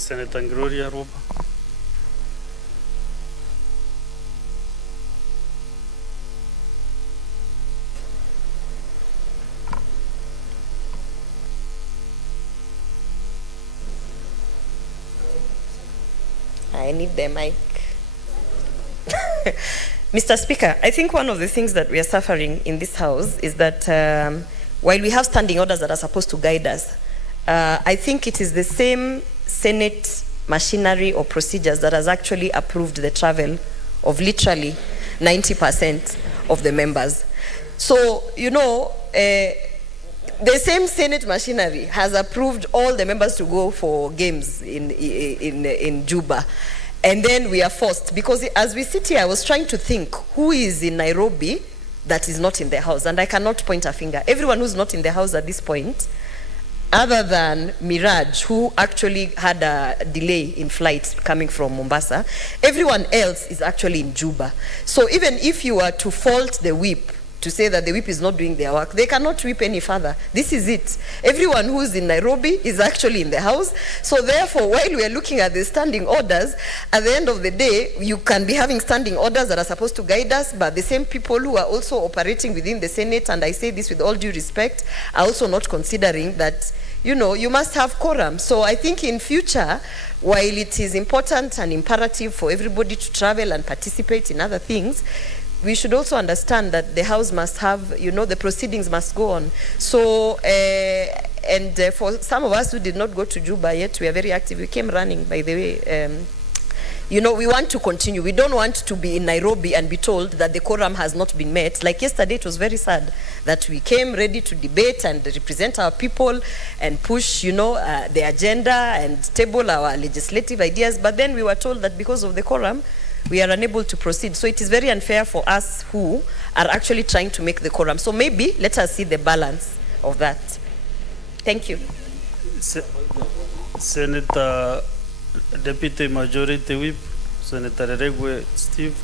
Senator Gloria Roba. I need the mic. Mr. Speaker, I think one of the things that we are suffering in this House is that while we have standing orders that are supposed to guide us, I think it is the same Senate machinery or procedures that has actually approved the travel of literally 90% of the members. So, you know, the same Senate machinery has approved all the members to go for games in Juba. And then we are forced, because as we sit here, I was trying to think who is in Nairobi that is not in the House, and I cannot point a finger. Everyone who's not in the House at this point, other than Miraj, who actually had a delay in flight coming from Mombasa, everyone else is actually in Juba. So even if you were to fault the whip, to say that the whip is not doing their work, they cannot whip any further. This is it. Everyone who is in Nairobi is actually in the House. So therefore, while we are looking at the standing orders, at the end of the day, you can be having standing orders that are supposed to guide us, but the same people who are also operating within the Senate, and I say this with all due respect, are also not considering that, you know, you must have quorum. So I think in future, while it is important and imperative for everybody to travel and participate in other things, we should also understand that the House must have, you know, the proceedings must go on. So, for some of us who did not go to Juba yet, we are very active. We came running, by the way. You know, we want to continue. We don't want to be in Nairobi and be told that the quorum has not been met. Like yesterday, it was very sad that we came ready to debate and represent our people and push, you know, the agenda and table our legislative ideas. But then we were told that because of the quorum, we are unable to proceed. So it is very unfair for us who are actually trying to make the quorum. So maybe let us see the balance of that. Thank you. Senator Deputy Majority Whip, Senator Regwe Steve.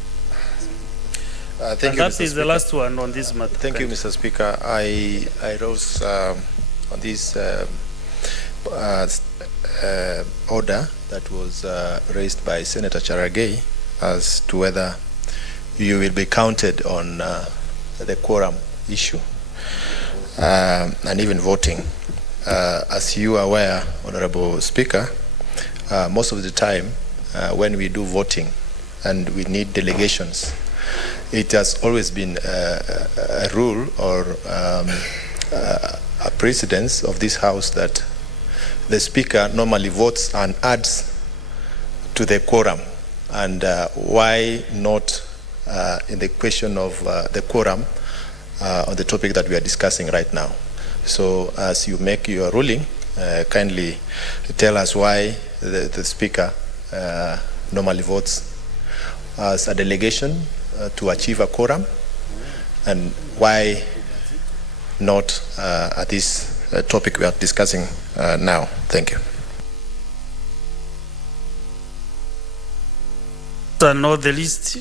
Thank and you, that Mr. is Speaker. the last one on this matter. Thank you, Mr. Speaker. I rose on this order that was raised by Senator Charagay as to whether you will be counted on the quorum issue and even voting. As you are aware, Honorable Speaker, most of the time when we do voting and we need delegations, it has always been a rule or a precedence of this House that the Speaker normally votes and adds to the quorum. And why not in the question of the quorum on the topic that we are discussing right now? So as you make your ruling, kindly tell us why the Speaker normally votes as a delegation to achieve a quorum, and why not at this topic we are discussing now. Thank you. I know the list,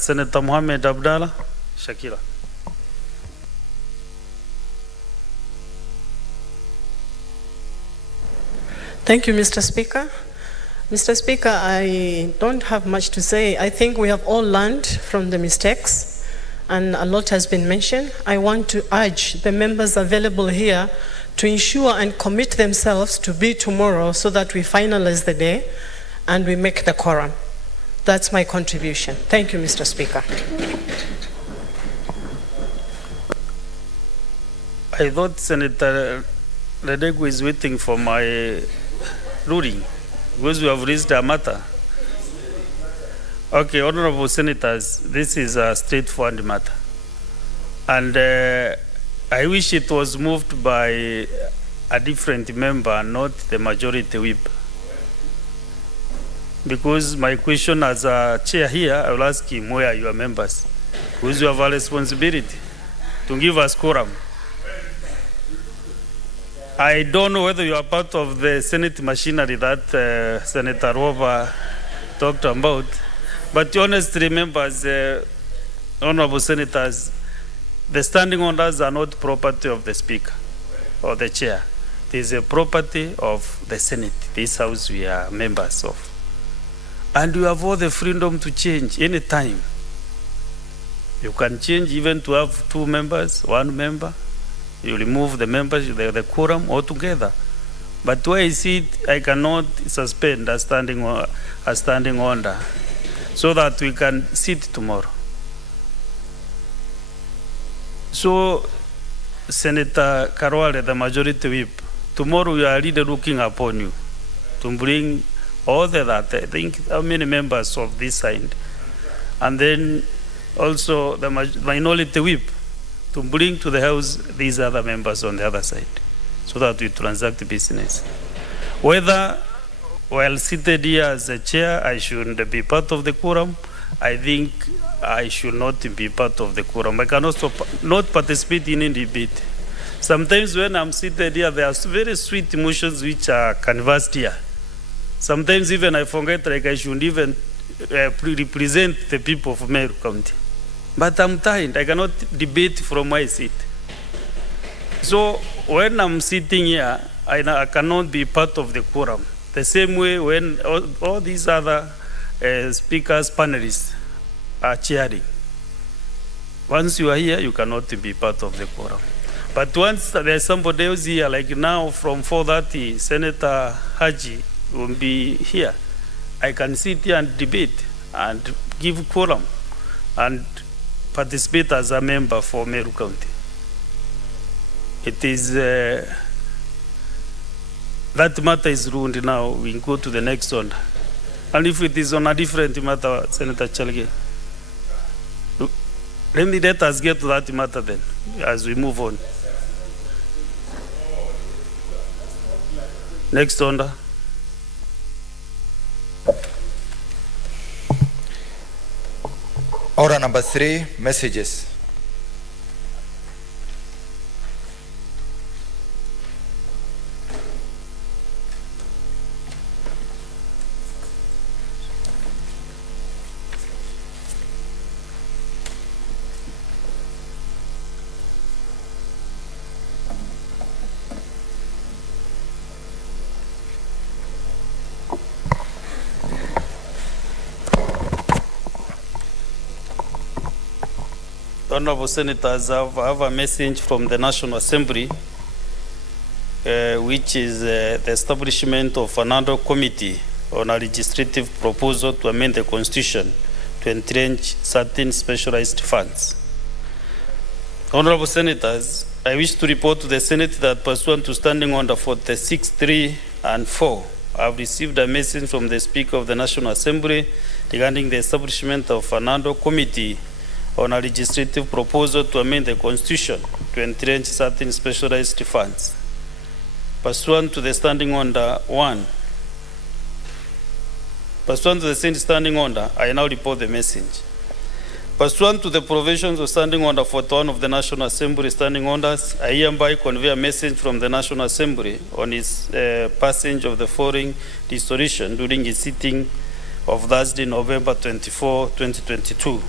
Senator Mohammed Abdallah, Shakira. Thank you, Mr. Speaker. Mr. Speaker, I don't have much to say. I think we have all learned from the mistakes, and a lot has been mentioned. I want to urge the members available here to ensure and commit themselves to be tomorrow so that we finalize the day and we make the quorum. That's my contribution. Thank you, Mr. Speaker. I thought Senator Redegu is waiting for my ruling because we have raised a matter. Okay, Honorable Senators, this is a straightforward matter. And I wish it was moved by a different member, not the majority whip. Because my question as a chair here, I will ask him, where are your members? Because you have a responsibility to give us quorum. I don't know whether you are part of the Senate machinery that Senator Roba talked about, but honestly, members, honorable senators, the standing orders are not property of the Speaker or the Chair. It is a property of the Senate. This house we are members of. And you have all the freedom to change any time. You can change even to have 2 members, 1 member. You remove the members, the quorum altogether. But where I see it, I cannot suspend a standing order so that we can sit tomorrow. So, Senator Karwale, the majority whip, tomorrow we are really looking upon you to bring all that, I think, how many members of this side, and then also the minority whip to bring to the House these other members on the other side so that we transact business. Whether while seated here as a chair, I shouldn't be part of the quorum, I think I should not be part of the quorum. I can also not participate in any debate. Sometimes when I'm seated here, there are very sweet emotions which are canvassed here. Sometimes even I forget like I should even represent the people of Meru County. But I'm tired. I cannot debate from my seat. So when I'm sitting here, I cannot be part of the quorum. The same way when all these other speakers, panelists are chairing. Once you are here, you cannot be part of the quorum. But once there's somebody else here, like now from 4:30, Senator Haji will be here. I can sit here and debate and give quorum and participate as a member for Meru County. It is, that matter is ruled now. We go to the next one. And if it is on a different matter, Senator Chalge, let us get to that matter then, as we move on. Next order. Order number 3, messages. Honorable Senators, I have a message from the National Assembly, which is the establishment of another committee on a legislative proposal to amend the Constitution to entrench certain specialized funds. Honorable Senators, I wish to report to the Senate that pursuant to Standing Order 46(3) and 4, I have received a message from the Speaker of the National Assembly regarding the establishment of another committee on a legislative proposal to amend the Constitution to entrench certain specialized funds. Pursuant to the Standing Order 1, pursuant to the same Standing Order, I now report the message. Pursuant to the provisions of Standing Order 41 of the National Assembly Standing Orders, I hereby convey a message from the National Assembly on its passage of the following resolution during its sitting of Thursday, November 24, 2022.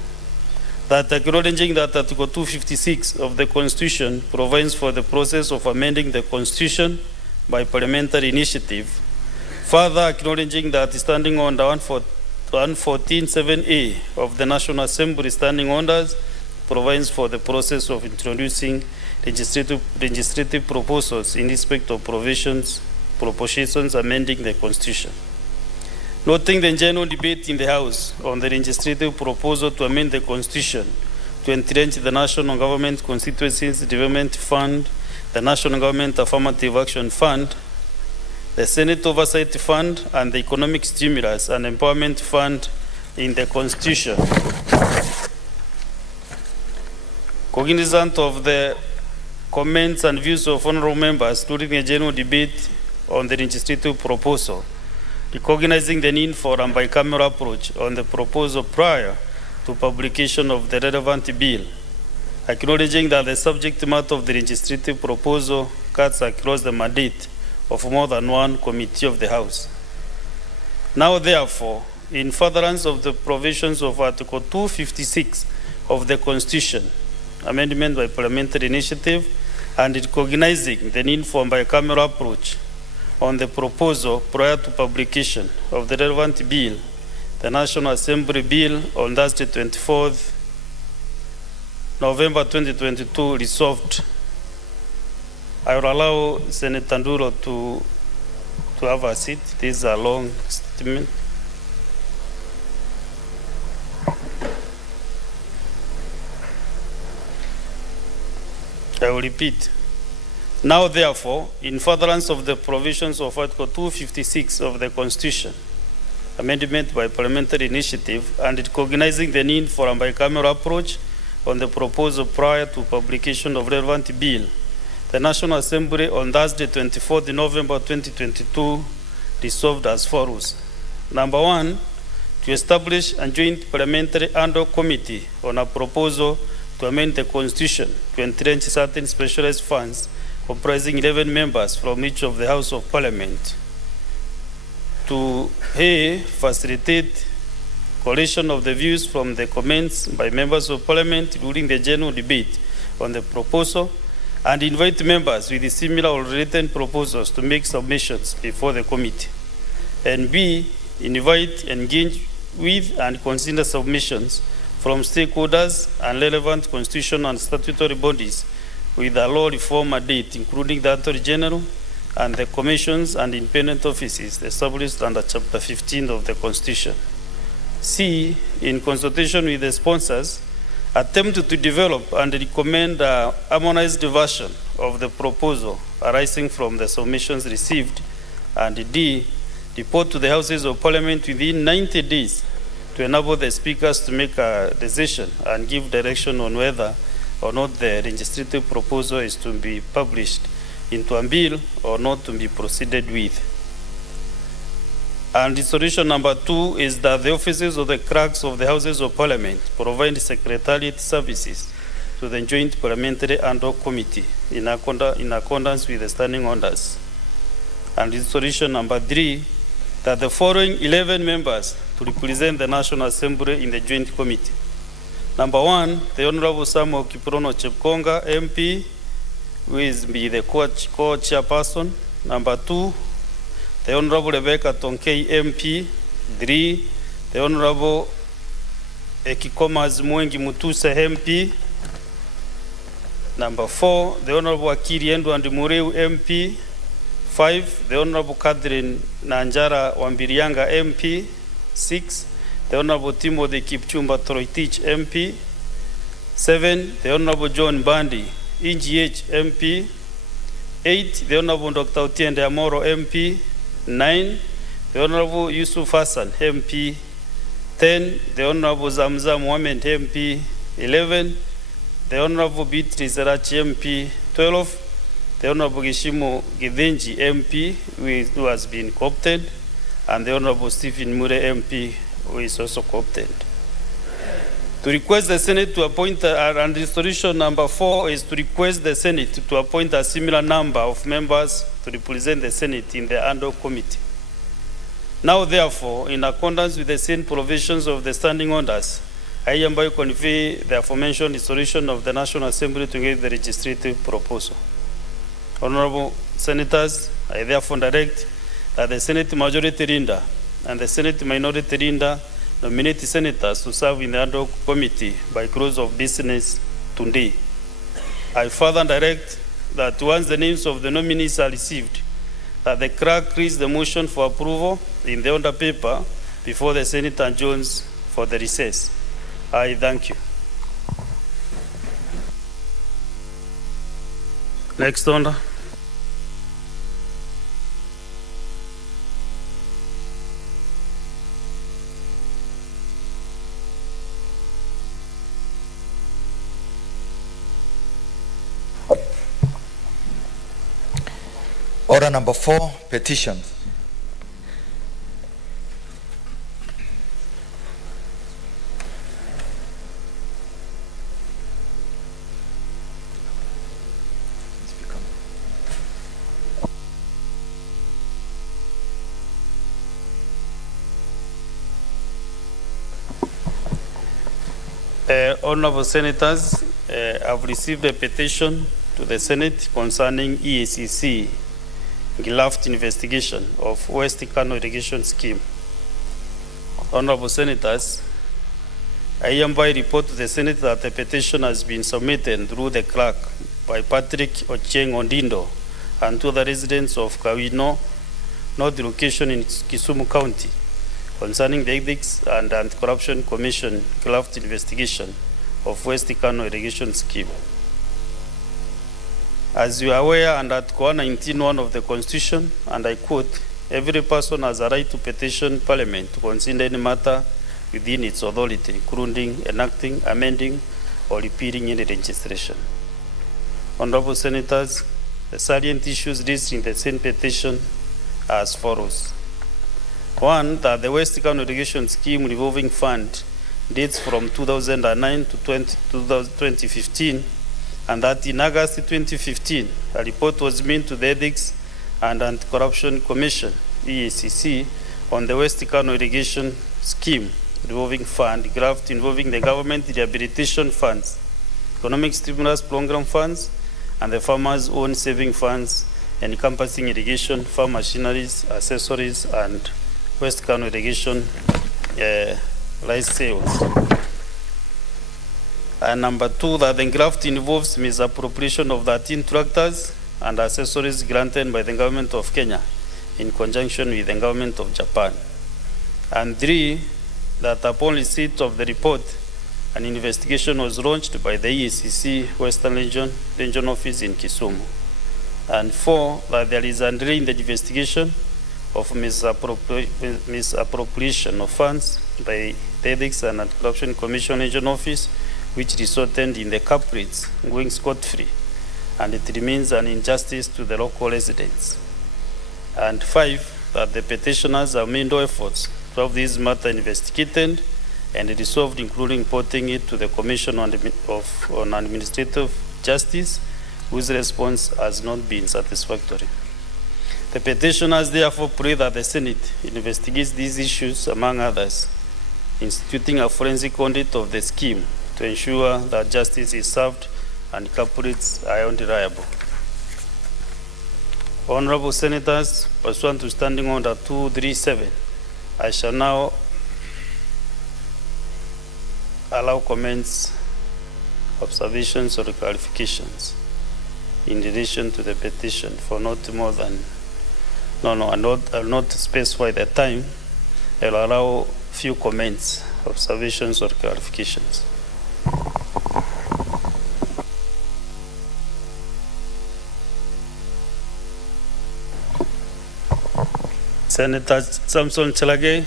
That acknowledging that Article 256 of the Constitution provides for the process of amending the Constitution by parliamentary initiative, further acknowledging that Standing Order 114(7)(a) of the National Assembly Standing Orders provides for the process of introducing legislative proposals in respect of propositions amending the Constitution. Noting the general debate in the House on the legislative proposal to amend the Constitution to entrench the National Government Constituencies Development Fund, the National Government Affirmative Action Fund, the Senate Oversight Fund, and the Economic Stimulus and Empowerment Fund in the Constitution. Cognizant of the comments and views of honorable members during the general debate on the legislative proposal, recognizing the need for a bicameral approach on the proposal prior to publication of the relevant bill, acknowledging that the subject matter of the legislative proposal cuts across the mandate of more than one committee of the House. Now, therefore, in furtherance of the provisions of Article 256 of the Constitution, amendment by parliamentary initiative, and recognizing the need for bicameral approach on the proposal prior to publication of the relevant bill, the National Assembly Bill on Thursday 24th November 2022 resolved. I will allow Senator Nduro to have a seat. This is a long statement. I will repeat. Now, therefore, in furtherance of the provisions of Article 256 of the Constitution, amendment by parliamentary initiative, and recognizing the need for a bicameral approach on the proposal prior to publication of relevant bill, the National Assembly on Thursday, 24th November 2022, resolved as follows. Number 1, to establish a joint parliamentary ad hoc committee on a proposal to amend the Constitution to entrench certain specialized funds comprising 11 members from each of the House of Parliament. To A, facilitate collation of the views from the comments by members of Parliament during the general debate on the proposal, and invite members with similar or related proposals to make submissions before the committee. And B, invite, engage with, and consider submissions from stakeholders and relevant constitutional and statutory bodies with a law reform date, including the Attorney General and the commissions and independent offices established under Chapter 15 of the Constitution. C, in consultation with the sponsors, attempt to develop and recommend a harmonized version of the proposal arising from the submissions received. And D, report to the Houses of Parliament within 90 days to enable the speakers to make a decision and give direction on whether or not the legislative proposal is to be published into a bill or not to be proceeded with. And resolution number 2 is that the offices of the clerks of the Houses of Parliament provide secretariat services to the Joint Parliamentary ad hoc Committee in accordance with the standing orders. And resolution number 3, that the following 11 members to represent the National Assembly in the Joint Committee. Number 1, the Honorable Samuel Kiprono Chepkonga, MP, who is the co-chairperson. Number 2, the Honorable Rebecca Tonkei, MP. 3, the Honorable Ekikomas Mwengi Mutusa, MP. Number 4, the Honorable Akiri Endo and Mureu, MP. 5, the Honorable Catherine Nanjara Wambirianga, MP. 6, the Honorable Timothy Kipchumba Toroitich, MP. 7, the Honorable John Bandi, EGH, MP. 8, the Honorable Dr. Otiende Amoro, MP. 9, the Honorable Yusuf Hassan, MP. 10, the Honorable Zamza Mohamed, MP. 11, the Honorable Beatrice Rachi, MP. 12, the Honorable Gishimo Githinji, MP, who has been co-opted, and the Honorable Stephen Mure, MP, who is also co-opted. To request the Senate to appoint, and resolution number 4 is to request the Senate to appoint a similar number of members to represent the Senate in the ad hoc committee. Now, therefore, in accordance with the same provisions of the standing orders, I hereby convey the aforementioned resolution of the National Assembly to engage the legislative proposal. Honorable Senators, I therefore direct that the Senate Majority Leader and the Senate Minority Leader nominate senators to serve in the ad hoc committee by close of business today. I further direct that once the names of the nominees are received, that the clerk reads the motion for approval in the order paper before the Senate adjourns for the recess. I thank you. Next order. Order number 4, petitions. Honorable Senators, I've received a petition to the Senate concerning EACC graft investigation of West Kano irrigation scheme. Honorable Senators, I hereby report to the Senate that the petition has been submitted through the clerk by Patrick Ochieng Ondindo and to the residents of Kawino, North location in Kisumu County, concerning the Ethics and Anti-Corruption Commission graft investigation of West Kano irrigation scheme. As you are aware, under Article 119(1) of the Constitution, and I quote, every person has a right to petition Parliament to consider any matter within its authority, including enacting, amending, or repealing any legislation. Honorable Senators, the salient issues listed in the same petition are as follows. One, that the West Kano irrigation scheme revolving fund dates from 2009 to 2015, and that in August 2015, a report was made to the Ethics and Anti-Corruption Commission, EACC, on the West Kano irrigation scheme revolving fund graft involving the government rehabilitation funds, economic stimulus program funds, and the farmers' own saving funds encompassing irrigation, farm machineries, accessories, and West Kano irrigation rice sales. And number two, that the graft involves misappropriation of 13 tractors and accessories granted by the government of Kenya in conjunction with the government of Japan. And three, that upon receipt of the report, an investigation was launched by the EACC Western Region Office in Kisumu. And four, that there is a delay in the investigation of misappropriation of funds by the Ethics and Anti-Corruption Commission Region Office, which resulted in the culprits going scot-free, and it remains an injustice to the local residents. And five, that the petitioners have made no efforts to have this matter investigated and resolved, including reporting it to the Commission on Administrative Justice, whose response has not been satisfactory. The petitioners therefore pray that the Senate investigates these issues, among others, instituting a forensic audit of the scheme to ensure that justice is served and culprits are held liable. Honorable Senators, pursuant to Standing Order 237, I shall now allow comments, observations, or clarifications in relation to the petition for not more than, I will not specify the time. I will allow few comments, observations, or clarifications. Senator Samson Chelage,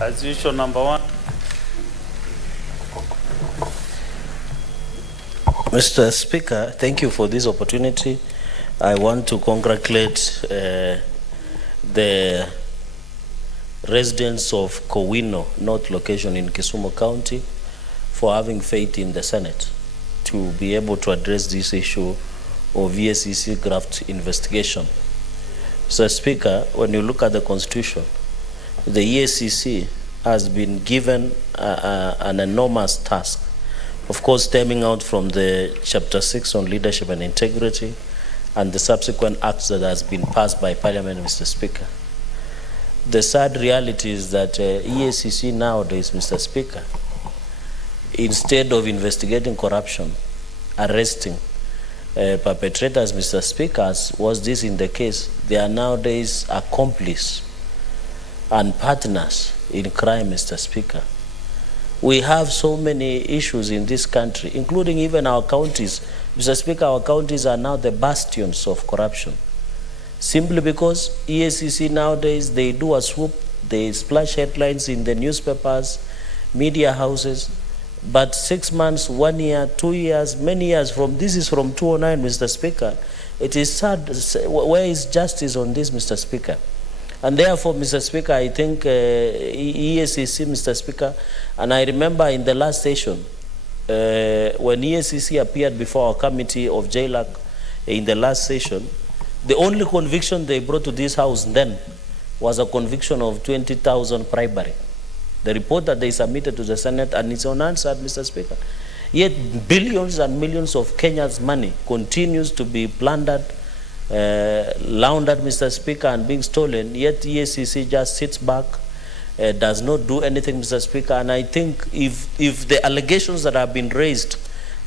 as usual, number one. Mr. Speaker, thank you for this opportunity. I want to congratulate the residents of Kowino, North location in Kisumu County, for having faith in the Senate to be able to address this issue of EACC graft investigation. Mr. Speaker, when you look at the Constitution, the EACC has been given an enormous task, of course, stemming out from the Chapter 6 on leadership and integrity and the subsequent acts that has been passed by Parliament, Mr. Speaker. The sad reality is that EACC nowadays, Mr. Speaker, instead of investigating corruption, arresting perpetrators, Mr. Speaker, as was this in the case, they are nowadays accomplices and partners in crime, Mr. Speaker. We have so many issues in this country, including even our counties. Mr. Speaker, our counties are now the bastions of corruption. Simply because EACC nowadays, they do a swoop, they splash headlines in the newspapers, media houses, but 6 months, 1 year, 2 years, many years from, this is from 2009, Mr. Speaker. It is sad. Where is justice on this, Mr. Speaker? And therefore, Mr. Speaker, I think EACC, Mr. Speaker, and I remember in the last session, when EACC appeared before our committee of JLAC in the last session, the only conviction they brought to this house then was a conviction of 20,000 bribery. The report that they submitted to the Senate, and it's unanswered, Mr. Speaker. Yet billions and millions of Kenya's money continues to be plundered, laundered, Mr. Speaker, and being stolen. Yet EACC just sits back, does not do anything, Mr. Speaker. And I think if the allegations that have been raised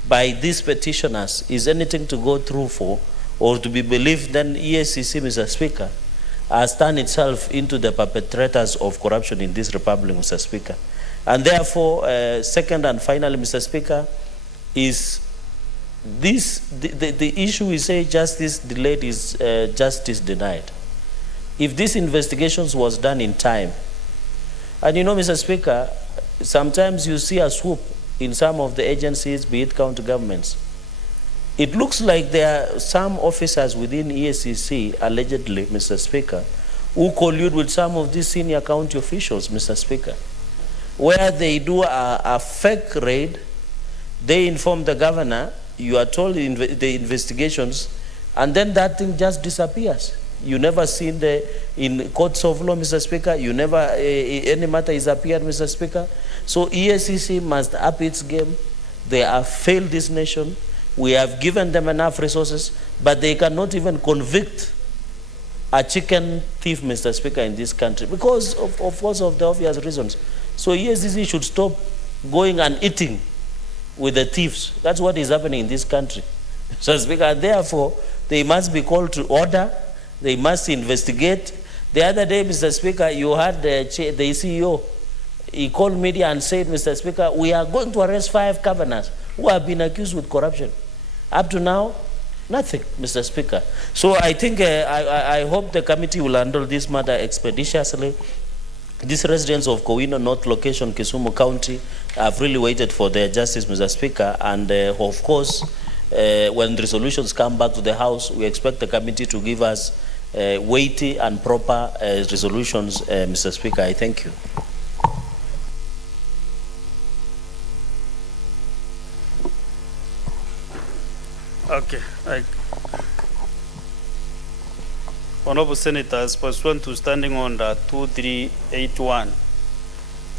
by these petitioners is anything to go through for or to be believed, then EACC, Mr. Speaker, has turned itself into the perpetrators of corruption in this republic, Mr. Speaker. And therefore, second and finally, Mr. Speaker, is this the issue we say justice delayed is justice denied. If these investigations was done in time, and you know, Mr. Speaker, sometimes you see a swoop in some of the agencies, be it county governments. It looks like there are some officers within EACC, allegedly, Mr. Speaker, who collude with some of these senior county officials, Mr. Speaker, where they do a fake raid, they inform the governor, you are told the investigations, and then that thing just disappears. You never seen in courts of law, Mr. Speaker, you never, any matter is appeared, Mr. Speaker. So EACC must up its game. They have failed this nation. We have given them enough resources, but they cannot even convict a chicken thief, Mr. Speaker, in this country because of course of the obvious reasons. So EACC should stop going and eating with the thieves. That's what is happening in this country. So Speaker, therefore, they must be called to order. They must investigate. The other day, Mr. Speaker, you had the CEO. He called media and said, Mr. Speaker, we are going to arrest 5 governors who have been accused with corruption. Up to now, nothing, Mr. Speaker. So I think, I hope the committee will handle this matter expeditiously. These residents of Kowino North location, Kisumu County, have really waited for their justice, Mr. Speaker, and of course, when resolutions come back to the House, we expect the committee to give us weighty and proper resolutions, Mr. Speaker. I thank you. Okay. Honorable Senators, pursuant to Standing Order 2381,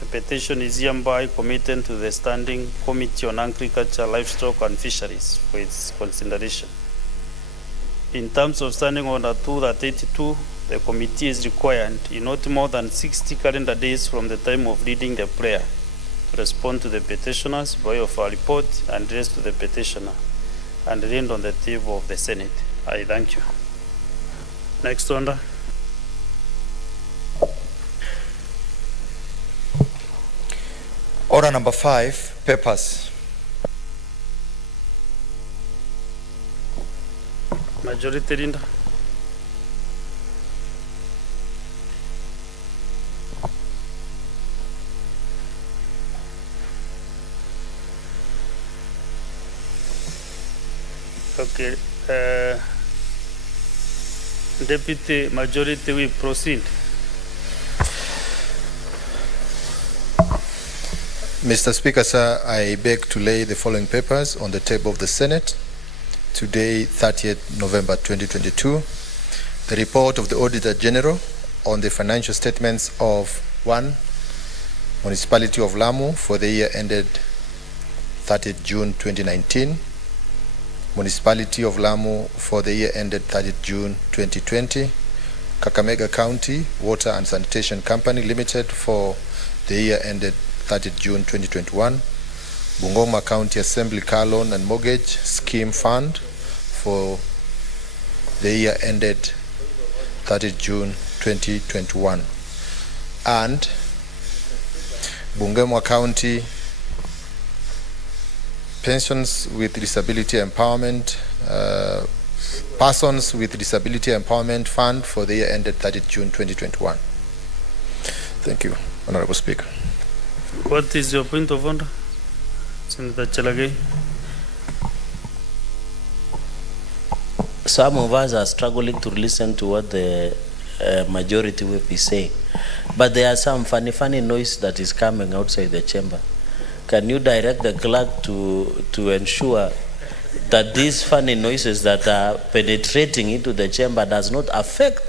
the petition is hereby committed to the Standing Committee on Agriculture, Livestock and Fisheries for its consideration. In terms of Standing Order 2382, the committee is required in not more than 60 calendar days from the time of reading the prayer to respond to the petitioners by way of a report and addressed to the petitioner and laid on the table of the Senate. I thank you. Next order. Order number 5, papers. Majority Leader. Okay. Deputy Majority, we proceed. Mr. Speaker, sir, I beg to lay the following papers on the table of the Senate. Today, 30th November 2022, the report of the Auditor General on the financial statements of 1. Municipality of Lamu for the year ended 30th June 2019, Municipality of Lamu for the year ended 30th June 2020, Kakamega County Water and Sanitation Company Limited for the year ended 30th June 2021, Bungoma County Assembly Car Loan and Mortgage Scheme Fund for the year ended 30th June 2021, and Bungoma County Pensions with Disability Empowerment, Persons with Disability Empowerment Fund for the year ended 30th June 2021. Thank you, Honorable Speaker. What is your point of order, Senator Chelagay? Some of us are struggling to listen to what the majority will be saying, but there are some funny noise that is coming outside the chamber. Can you direct the clerk to ensure that these funny noises that are penetrating into the chamber does not affect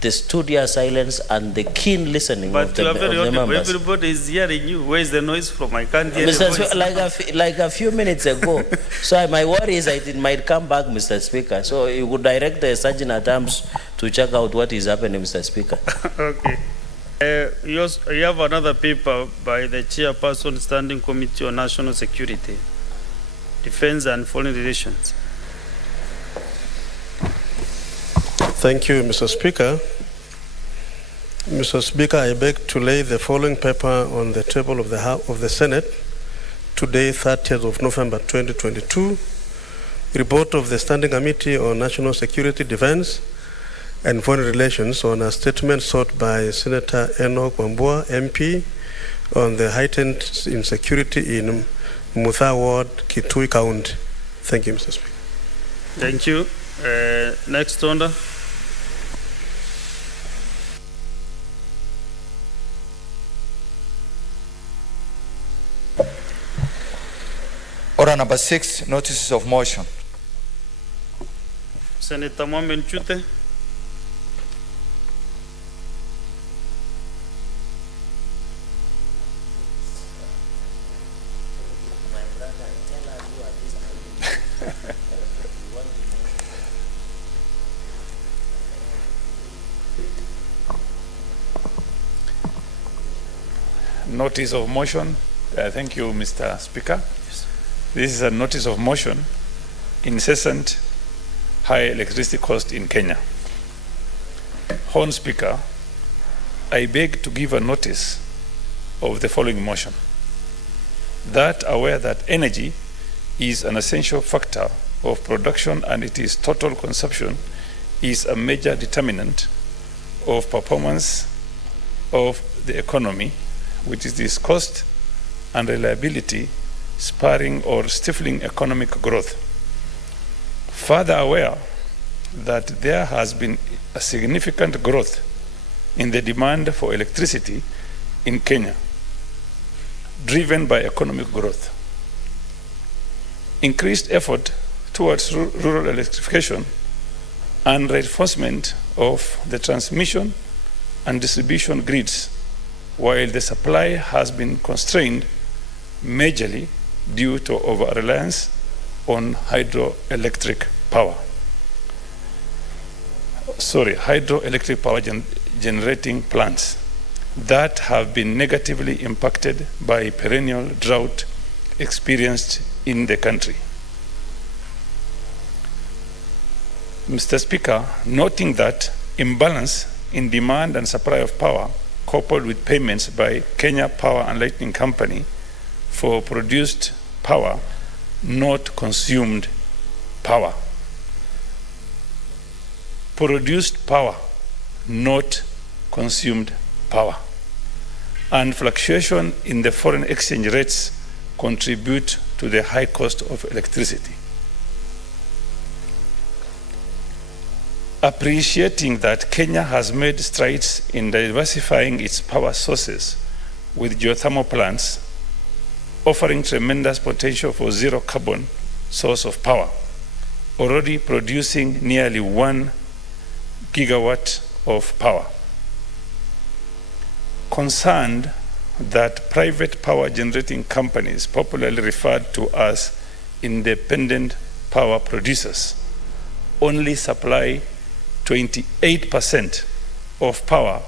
the studious silence and the keen listening But of you the, are very of the audible. members. Everybody is hearing you. Where is the noise from? I can't hear the Mr. voice. Speaker, like a few minutes ago. So my worry is that it might come back, Mr. Speaker. So you would direct the Sergeant at Arms to check out what is happening, Mr. Speaker. Okay. You have another paper by the Chairperson Standing Committee on National Security, Defense and Foreign Relations. Thank you, Mr. Speaker. Mr. Speaker, I beg to lay the following paper on the table of the Senate today, 30th of November 2022. Report of the Standing Committee on National Security, Defense and Foreign Relations on a statement sought by Senator Enoch Wambua, MP, on the heightened insecurity in Mutha Ward, Kitui County. Thank you, Mr. Speaker. Thank you. Next order. Order number 6, notices of motion. Senator Mohamed Chute. Notice of motion. Thank you, Mr. Speaker. This is a notice of motion, incessant high electricity cost in Kenya. Honorable Speaker, I beg to give a notice of the following motion. That aware that energy is an essential factor of production and its total consumption is a major determinant of performance of the economy, which is this cost and reliability spurring or stifling economic growth. Further aware that there has been a significant growth in the demand for electricity in Kenya, driven by economic growth. Increased effort towards rural electrification and reinforcement of the transmission and distribution grids, while the supply has been constrained majorly due to over-reliance on hydroelectric power generating plants that have been negatively impacted by perennial drought experienced in the country. Mr. Speaker, noting that imbalance in demand and supply of power coupled with payments by Kenya Power and Lighting Company for produced power, not consumed power. Produced power, not consumed power. And fluctuation in the foreign exchange rates contribute to the high cost of electricity. Appreciating that Kenya has made strides in diversifying its power sources with geothermal plants, offering tremendous potential for zero carbon source of power, already producing nearly 1 gigawatt of power. Concerned that private power generating companies, popularly referred to as independent power producers, only supply 28% of power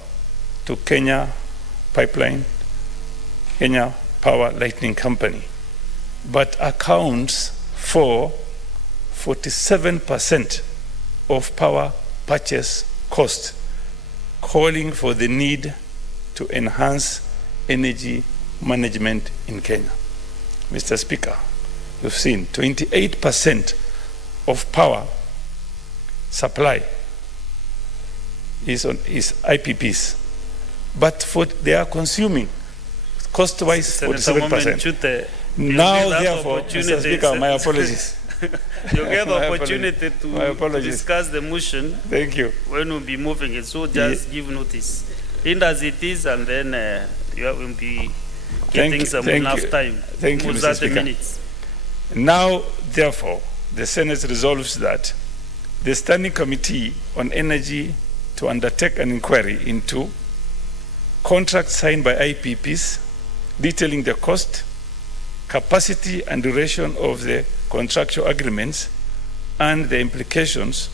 to Kenya Power Lighting Company, but accounts for 47% of power purchase cost, calling for the need to enhance energy management in Kenya. Mr. Speaker, you've seen 28% of power supply is IPPs, but they are consuming cost-wise 47%. Now, therefore, Mr. Speaker, my apologies. You get the opportunity to discuss the motion. Thank you. When we'll be moving it, so just give notice. In as it is, and then you will be getting enough time. Thank you, Mr. Speaker. Minutes. Now, therefore, the Senate resolves that the Standing Committee on Energy to undertake an inquiry into contracts signed by IPPs detailing the cost, capacity and duration of the contractual agreements and the implications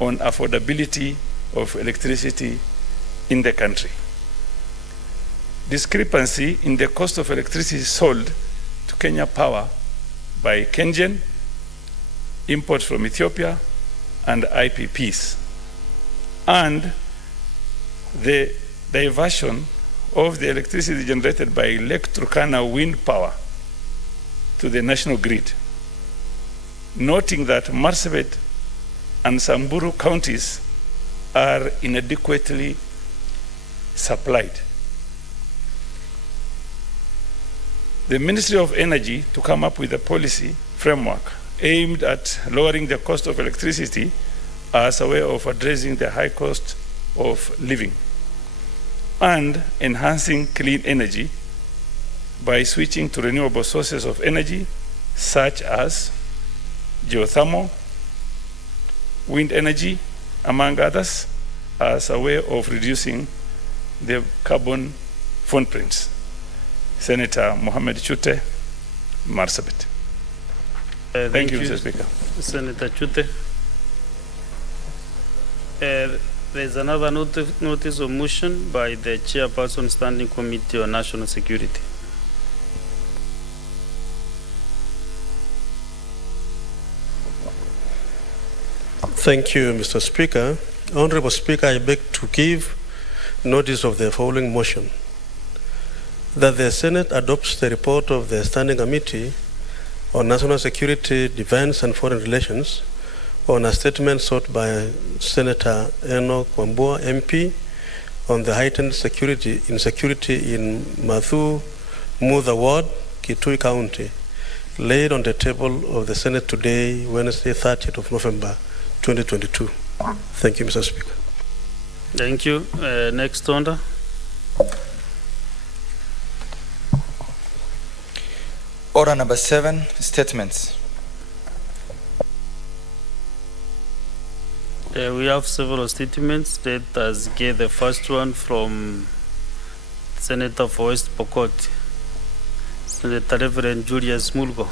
on affordability of electricity in the country. Discrepancy in the cost of electricity sold to Kenya Power by KenGen, imports from Ethiopia, and IPPs, and the diversion of the electricity generated by Lake Turkana wind power to the national grid, noting that Marsabit and Samburu counties are inadequately supplied. The Ministry of Energy to come up with a policy framework aimed at lowering the cost of electricity as a way of addressing the high cost of living and enhancing clean energy by switching to renewable sources of energy such as geothermal, wind energy, among others, as a way of reducing the carbon footprints. Senator Mohamed Chute, Marsabit. Thank you, Mr. Speaker. Senator Chute. There's another notice of motion by the Chairperson Standing Committee on National Security. Thank you, Mr. Speaker. Honorable Speaker, I beg to give notice of the following motion: that the Senate adopts the report of the Standing Committee on National Security, Defense and Foreign Relations on a statement sought by Senator Enoch Wambua, MP, on the heightened insecurity in Mathu Mutha Ward, Kitui County, laid on the table of the Senate today, Wednesday, 30th of November, 2022. Thank you, Mr. Speaker. Thank you. Next order. Order number 7, statements. We have several statements. Let us get the first one from Senator for West Pokot, Senator Reverend Julius Mulgo.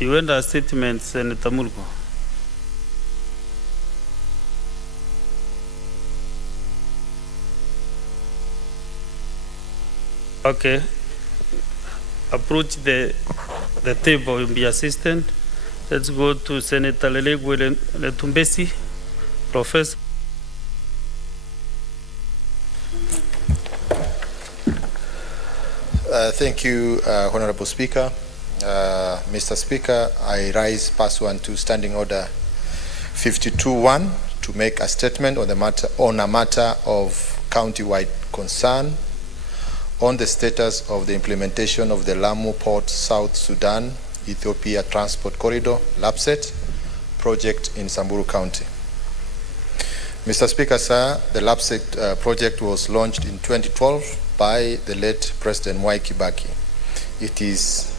You want a statement, Senator Mulgo? Okay. Approach the table and be assistant. Let's go to Senator Lelegwe Letumbesi, Professor. Thank you, Honorable Speaker. Mr. Speaker, I rise pursuant to Standing Order 52-1 to make a statement on a matter of county-wide concern on the status of the implementation of the Lamu Port South Sudan Ethiopia Transport Corridor LAPSET project in Samburu County. Mr. Speaker, sir, the LAPSET project was launched in 2012 by the late President Mwai Kibaki. It is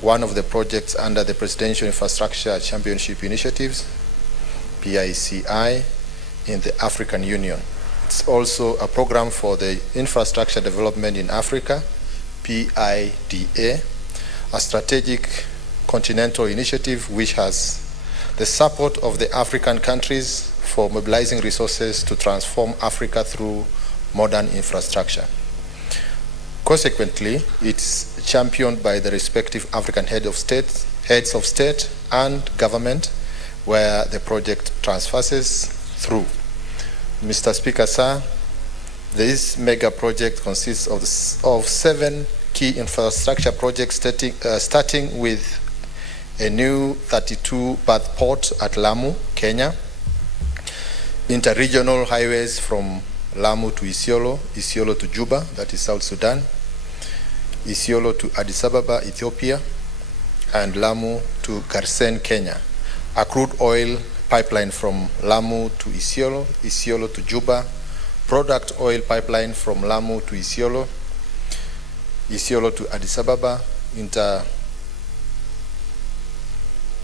one of the projects under the Presidential Infrastructure Championship Initiatives, PICI, in the African Union. It's also a program for the infrastructure development in Africa, PIDA, a strategic continental initiative which has the support of the African countries for mobilizing resources to transform Africa through modern infrastructure. Consequently, it's championed by the respective African heads of state and government, where the project transverses through. Mr. Speaker, sir, this mega project consists of 7 key infrastructure projects starting with a new 32-berth port at Lamu, Kenya, interregional highways from Lamu to Isiolo, Isiolo to Juba, that is South Sudan, Isiolo to Addis Ababa, Ethiopia, and Lamu to Garsen, Kenya, a crude oil pipeline from Lamu to Isiolo, Isiolo to Juba, product oil pipeline from Lamu to Isiolo, Isiolo to Addis Ababa,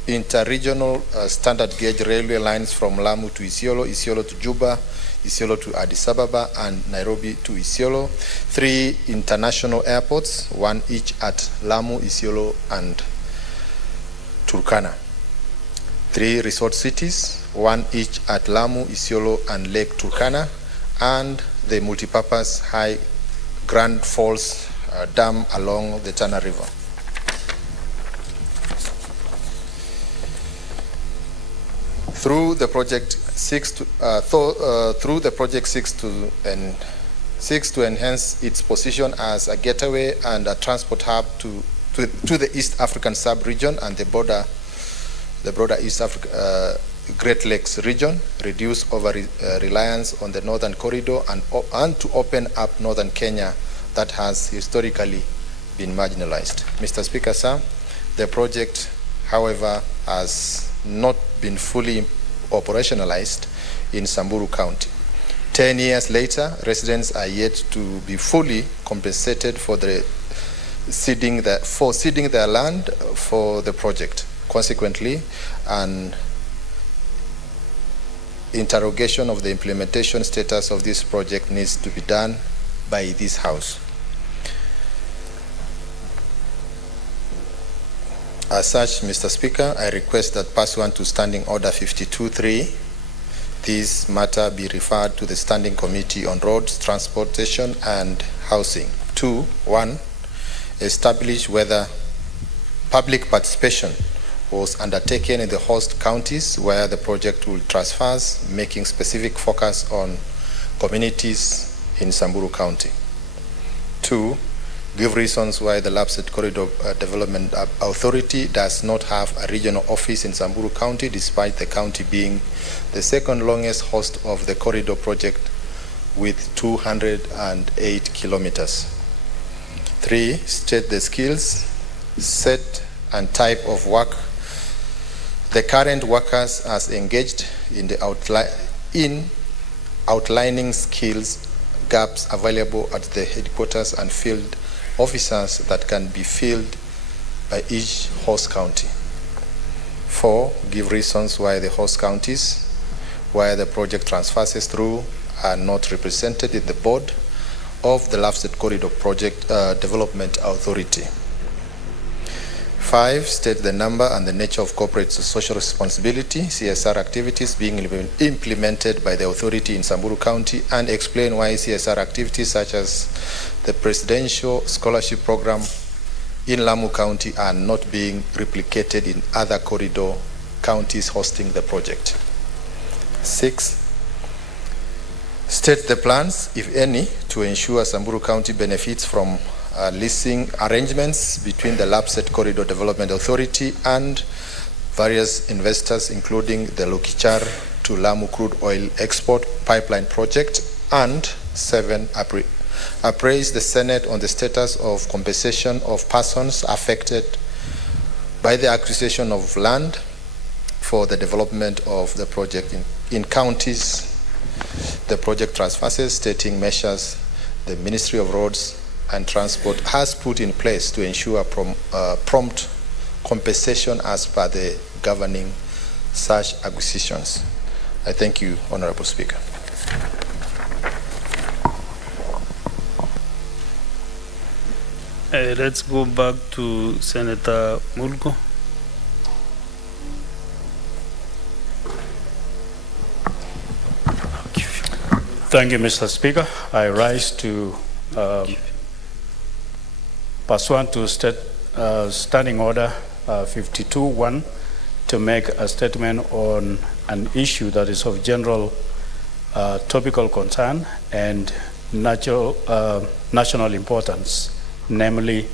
interregional standard gauge railway lines from Lamu to Isiolo, Isiolo to Juba, Isiolo to Addis Ababa, and Nairobi to Isiolo. 3 international airports, 1 each at Lamu, Isiolo, and Turkana. 3 resort cities, 1 each at Lamu, Isiolo, and Lake Turkana, and the multipurpose High Grand Falls Dam along the Tana River. Through the project seeks to enhance its position as a gateway and a transport hub to the East African sub-region and the broader East Africa Great Lakes region, reduce over-reliance on the Northern Corridor, and to open up Northern Kenya that has historically been marginalized. Mr. Speaker, sir, the project, however, has not been fully operationalized in Samburu County. 10 years later, residents are yet to be fully compensated for ceding their land for the project. Consequently, an interrogation of the implementation status of this project needs to be done by this House. As such, Mr. Speaker, I request that pursuant to Standing Order 52.3, this matter be referred to the Standing Committee on Roads, Transportation and Housing. 2, 1, establish whether public participation was undertaken in the host counties where the project will transfers, making specific focus on communities in Samburu County. 2, give reasons why the Lapsset Corridor Development Authority does not have a regional office in Samburu County, despite the county being the second longest host of the corridor project with 208 kilometers. 3, state the skills, set and type of work the current workers as engaged in the outlining skills gaps available at the headquarters and field officers that can be filled by each host county. 4, give reasons why the host counties where the project transfers through are not represented in the board of the Lapsset Corridor Project Development Authority. 5, state the number and the nature of corporate social responsibility, CSR activities being implemented by the authority in Samburu County, and explain why CSR activities such as the Presidential Scholarship Program in Lamu County are not being replicated in other corridor counties hosting the project. 6, state the plans, if any, to ensure Samburu County benefits from leasing arrangements between the Lapsset Corridor Development Authority and various investors, including the Lokichar to Lamu crude oil export pipeline project. And 7, appraise the Senate on the status of compensation of persons affected by the acquisition of land for the development of the project in counties the project transfers, stating measures the Ministry of Roads and Transport has put in place to ensure prompt compensation as per the governing such acquisitions. I thank you, Honorable Speaker. Let's go back to Senator Mulgo. Thank you, Mr. Speaker. I rise to pursuant to Standing Order 52.1 to make a statement on an issue that is of general topical concern and national importance, namely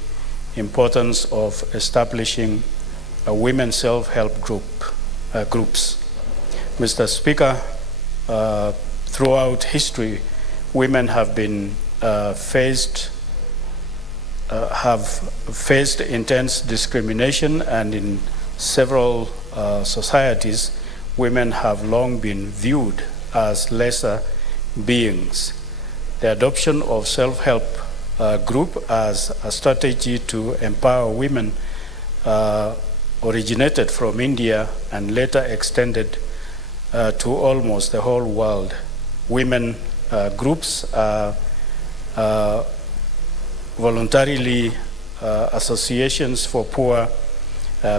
importance of establishing a women's self-help groups. Mr. Speaker, throughout history, women have been have faced intense discrimination, and in several societies, women have long been viewed as lesser beings. The adoption of self-help group as a strategy to empower women originated from India and later extended to almost the whole world. Women groups are voluntarily associations for poor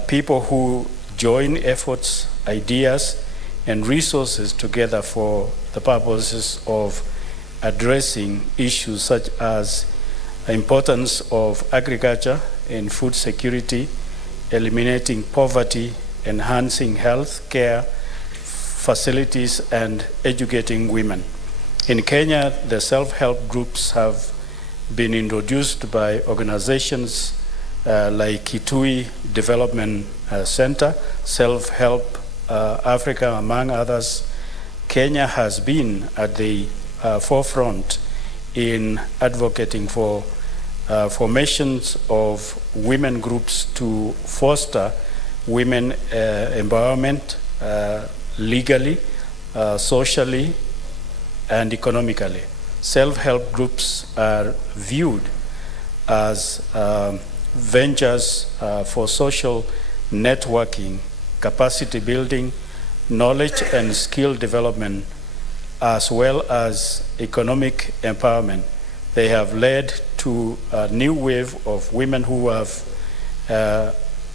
people who join efforts, ideas, and resources together for the purposes of addressing issues such as the importance of agriculture and food security, eliminating poverty, enhancing health care facilities, and educating women. In Kenya, the self-help groups have been introduced by organizations like Kitui Development Center, Self-Help Africa, among others. Kenya has been at the forefront in advocating for formations of women groups to foster women empowerment legally, socially, and economically. Self-help groups are viewed as ventures for social networking, capacity building, knowledge and skill development, as well as economic empowerment. They have led to a new wave of women who have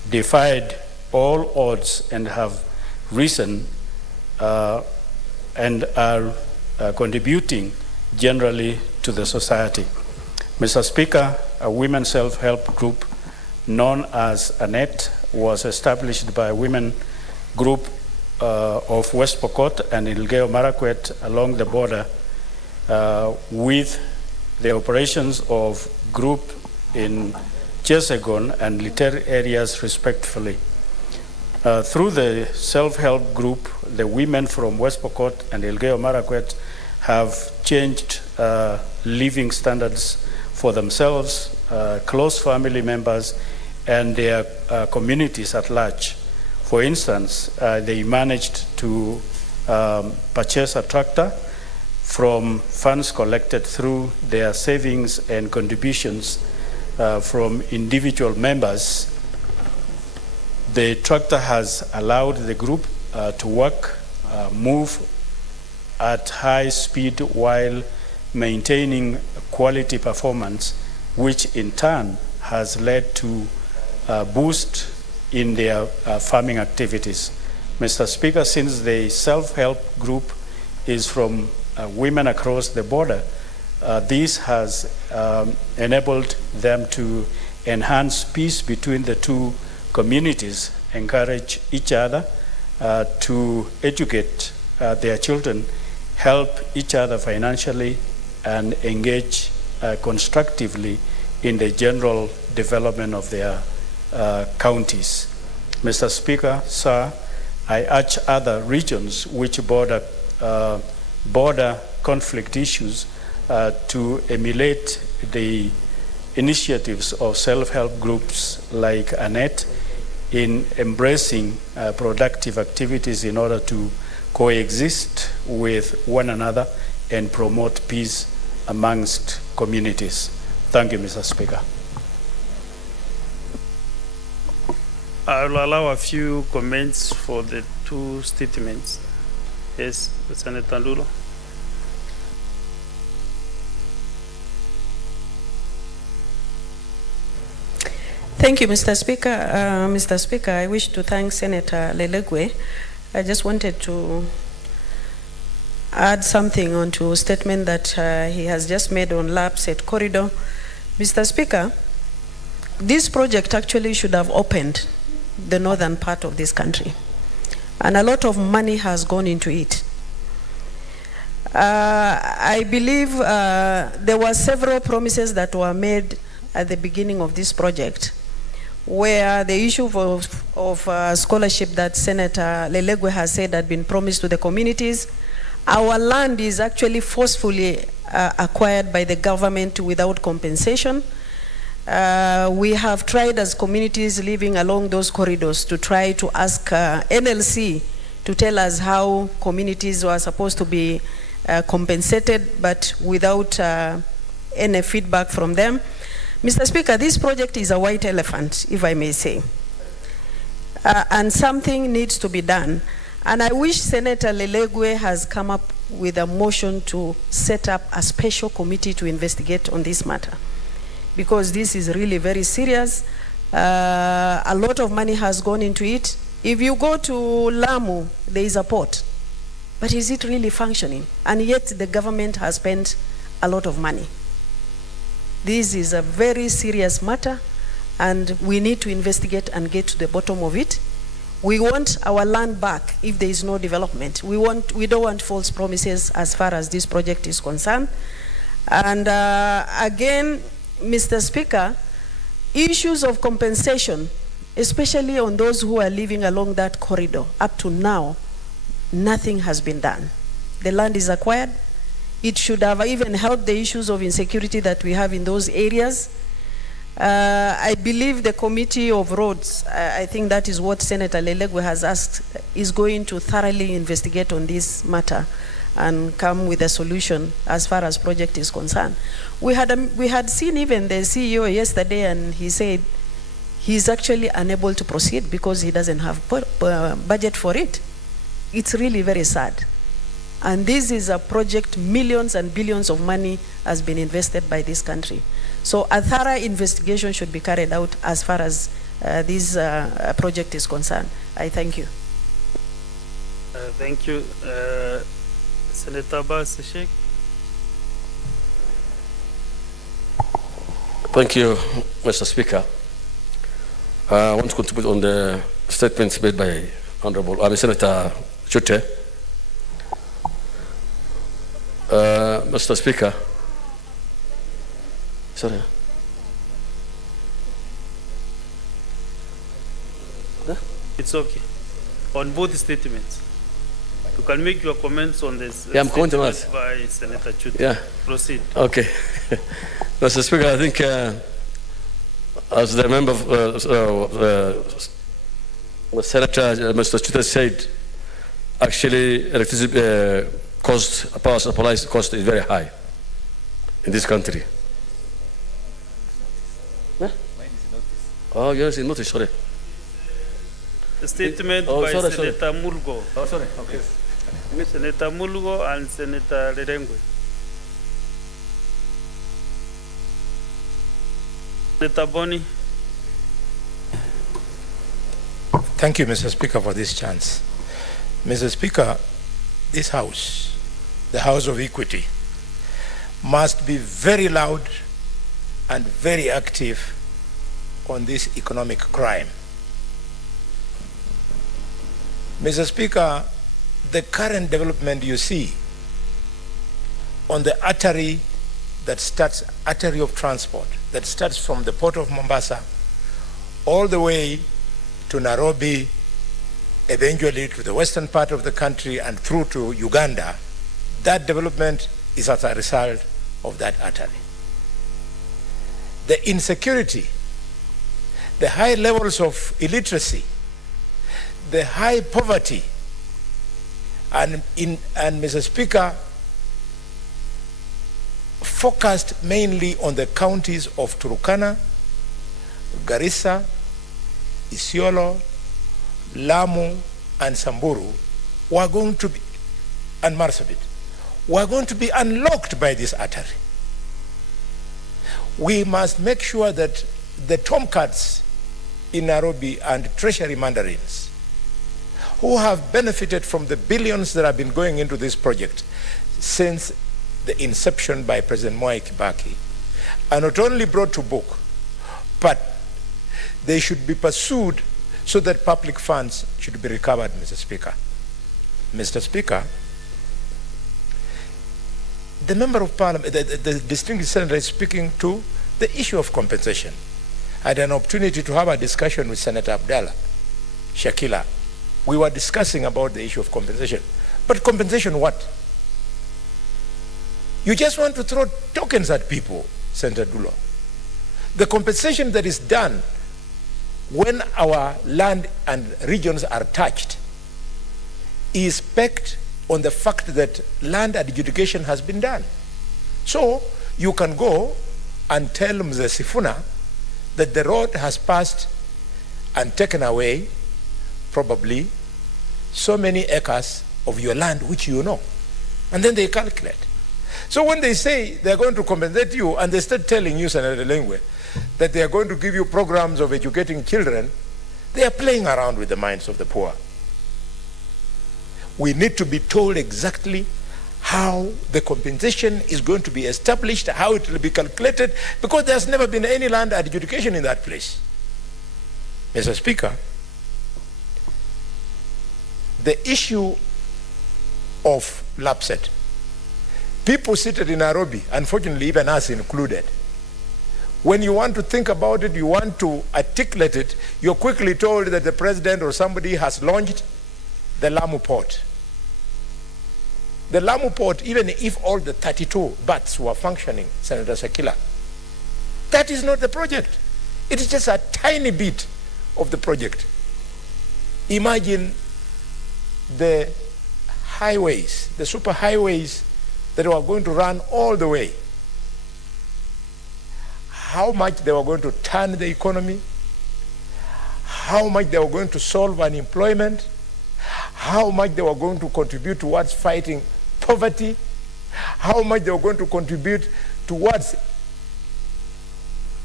defied all odds and have risen and are contributing generally to the society. Mr. Speaker, a women self-help group known as ANET was established by a women group of West Pokot and Elgeyo Marakwet along the border with the operations of group in Chesegon and Liter areas respectively. Through the self-help group, the women from West Pokot and Elgeyo Marakwet have changed living standards for themselves, close family members, and their communities at large. For instance, they managed to purchase a tractor from funds collected through their savings and contributions from individual members. The tractor has allowed the group to work, move at high speed while maintaining quality performance, which in turn has led to a boost in their farming activities. Mr. Speaker, since the self-help group is from women across the border, this has enabled them to enhance peace between the two communities, encourage each other to educate their children, help each other financially, and engage constructively in the general development of their counties. Mr. Speaker, sir, I urge other regions which border conflict issues to emulate the initiatives of self-help groups like ANET in embracing productive activities in order to coexist with one another and promote peace amongst communities. Thank you, Mr. Speaker. I will allow a few comments for the two statements. Yes, Senator Ndulo. Thank you, Mr. Speaker. Mr. Speaker, I wish to thank Senator Lelegwe. I just wanted to add something onto a statement that he has just made on Lapset Corridor. Mr. Speaker, this project actually should have opened the northern part of this country, and a lot of money has gone into it. I believe there were several promises that were made at the beginning of this project, where the issue of scholarship that Senator Lelegwe has said had been promised to the communities. Our land is actually forcefully acquired by the government without compensation. We have tried as communities living along those corridors to try to ask NLC to tell us how communities were supposed to be compensated, but without any feedback from them. Mr. Speaker, this project is a white elephant, if I may say. and something needs to be done. And I wish Senator Lelegwe has come up with a motion to set up a special committee to investigate on this matter, because this is really very serious. A lot of money has gone into it. If you go to Lamu, there is a port, but is it really functioning? And yet the government has spent a lot of money. This is a very serious matter, and we need to investigate and get to the bottom of it. We want our land back if there is no development. We don't want false promises as far as this project is concerned. And again, Mr. Speaker, issues of compensation, especially on those who are living along that corridor, up to now, nothing has been done. The land is acquired. It should have even helped the issues of insecurity that we have in those areas. I believe the Committee of Roads, I think that is what Senator Lelegwe has asked, is going to thoroughly investigate on this matter and come with a solution as far as project is concerned. We had seen even the CEO yesterday, and he said he's actually unable to proceed because he doesn't have budget for it. It's really very sad. And this is a project, millions and billions of money has been invested by this country. So a thorough investigation should be carried out as far as this project is concerned. I thank you. Thank you. Senator Abbas Sheikh. Thank you, Mr. Speaker. I want to contribute on the statements made by Honorable Senator Chute. Mr. Speaker. Sorry. It's okay. On both statements. You can make your comments on this. Yeah, I'm commenting on that. By Senator Chute. Yeah. Proceed. Okay. Mr. Speaker, I think as the member of Senator Mr. Chute said, actually electricity cost, power supply cost is very high in this country. Huh? Oh, yes, in notice, sorry. The statement by Senator Mulgo. Oh, sorry. Okay. Senator Mulgo and Senator Lerengwe. Senator Boni. Thank you, Mr. Speaker, for this chance. Mr. Speaker, this House, the House of Equity, must be very loud and very active on this economic crime. Mr. Speaker, the current development you see on the artery of transport that starts from the port of Mombasa all the way to Nairobi, eventually to the western part of the country and through to Uganda, that development is as a result of that artery. The insecurity, the high levels of illiteracy, the high poverty, and Mr. Speaker, focused mainly on the counties of Turkana, Garissa, Isiolo, Lamu, and Samburu, and Marsabit, were going to be unlocked by this artery. We must make sure that the tomcats in Nairobi and treasury mandarins who have benefited from the billions that have been going into this project since the inception by President Mwai Kibaki are not only brought to book, but they should be pursued so that public funds should be recovered, Mr. Speaker. Mr. Speaker, the Member of Parliament, the distinguished senator is speaking to the issue of compensation. I had an opportunity to have a discussion with Senator Abdallah Shakila. We were discussing about the issue of compensation. But compensation what? You just want to throw tokens at people, Senator Dulo. The compensation that is done when our land and regions are touched is pegged on the fact that land adjudication has been done. So you can go and tell Mzee Sifuna that the road has passed and taken away probably so many acres of your land which you know. And then they calculate. So when they say they're going to compensate you and they start telling you, Senator Lengwe, that they are going to give you programs of educating children, they are playing around with the minds of the poor. We need to be told exactly how the compensation is going to be established, how it will be calculated, because there's never been any land adjudication in that place. Mr. Speaker, the issue of LAPSET, people seated in Nairobi, unfortunately even us included, when you want to think about it, you want to articulate it, you're quickly told that the president or somebody has launched the Lamu port. The Lamu port, even if all the 32 berths were functioning, Senator Sakila, that is not the project. It is just a tiny bit of the project. Imagine the highways, the super highways that were going to run all the way. How much they were going to turn the economy, how much they were going to solve unemployment, how much they were going to contribute towards fighting poverty, how much they were going to contribute towards